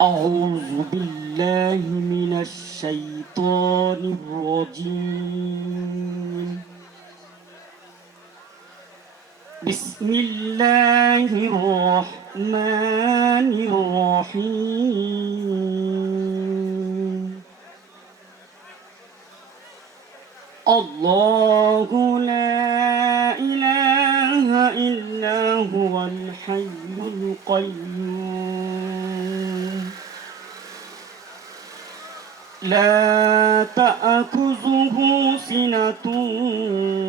أعوذ بالله من الشيطان الرجيم. بسم الله الرحمن الرحيم. الله لا إله إلا هو الحي القيوم لا تأخذه سنة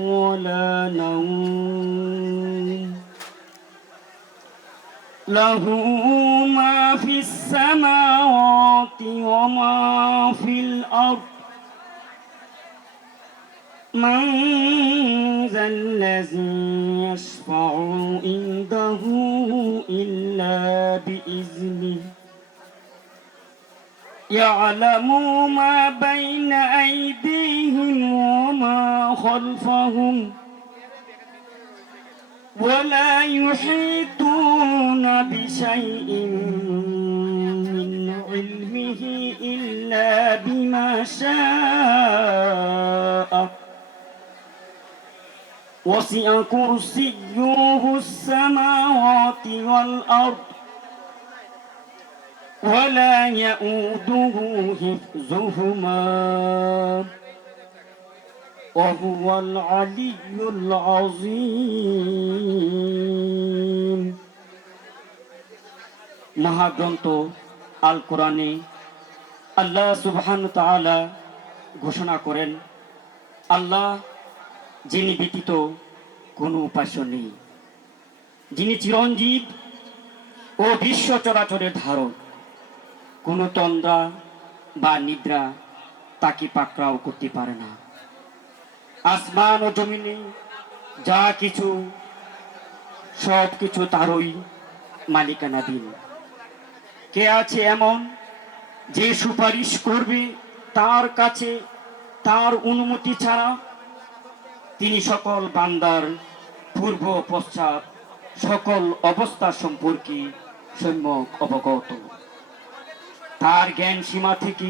ولا نوم له ما في السماوات وما في الأرض من ذا الذي يشفع عنده إلا بإذنه يعلم ما بين أيديهم وما خلفهم ولا يحيطون بشيء من علمه إلا بما شاء وسع كرسيه السماوات والأرض ولا يؤوده حفظهما وهو العلي العظيم. মহাগ্রন্থ আল কোরআনে আল্লাহ সুবহানাহু ওয়া তাআলা ঘোষণা করেন, আল্লাহ যিনি ব্যতীত কোনো উপাস্য নেই, যিনি চিরঞ্জীব ও বিশ্ব চরাচরের ধারক, কোনো তন্দ্রা বা নিদ্রা তাকে পাকড়াও করতে পারে না। আসমান ও জমিনে যা কিছু সব কিছু তারই মালিকানাধীন। কে আছে এমন যে সুপারিশ করবে তার কাছে তার অনুমতি ছাড়া? তিনি সকল বান্দার পূর্ব পশ্চাৎ সকল অবস্থা সম্পর্কে সম্যক অবগত। তার জ্ঞান সীমা থেকে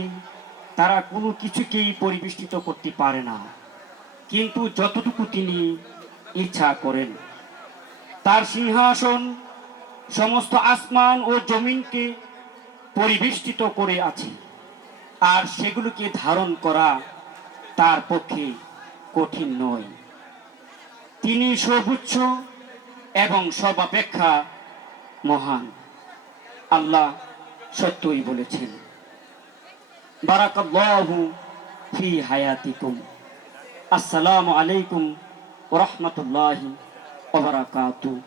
তারা কোনো কিছুকেই পরিবেষ্টিত করতে পারে না, কিন্তু যতটুকু তিনি ইচ্ছা করেন। তার সিংহাসন সমস্ত আসমান ও জমিনকে পরিবেষ্টিত করে আছে, আর সেগুলোকে ধারণ করা তার পক্ষে কঠিন নয়। তিনি সর্বোচ্চ এবং সর্বাপেক্ষা মহান। আল্লাহ সত্যই বলেছেন, বারাকাল্লাহু ফি হায়াতিকুম। আসসালামু আলাইকুম ওয়া রাহমাতুল্লাহি ওয়া বারাকাতুহু।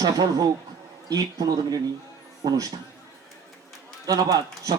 সফল হোক ঈদ পুনর্মিলনী অনুষ্ঠান। ধন্যবাদ।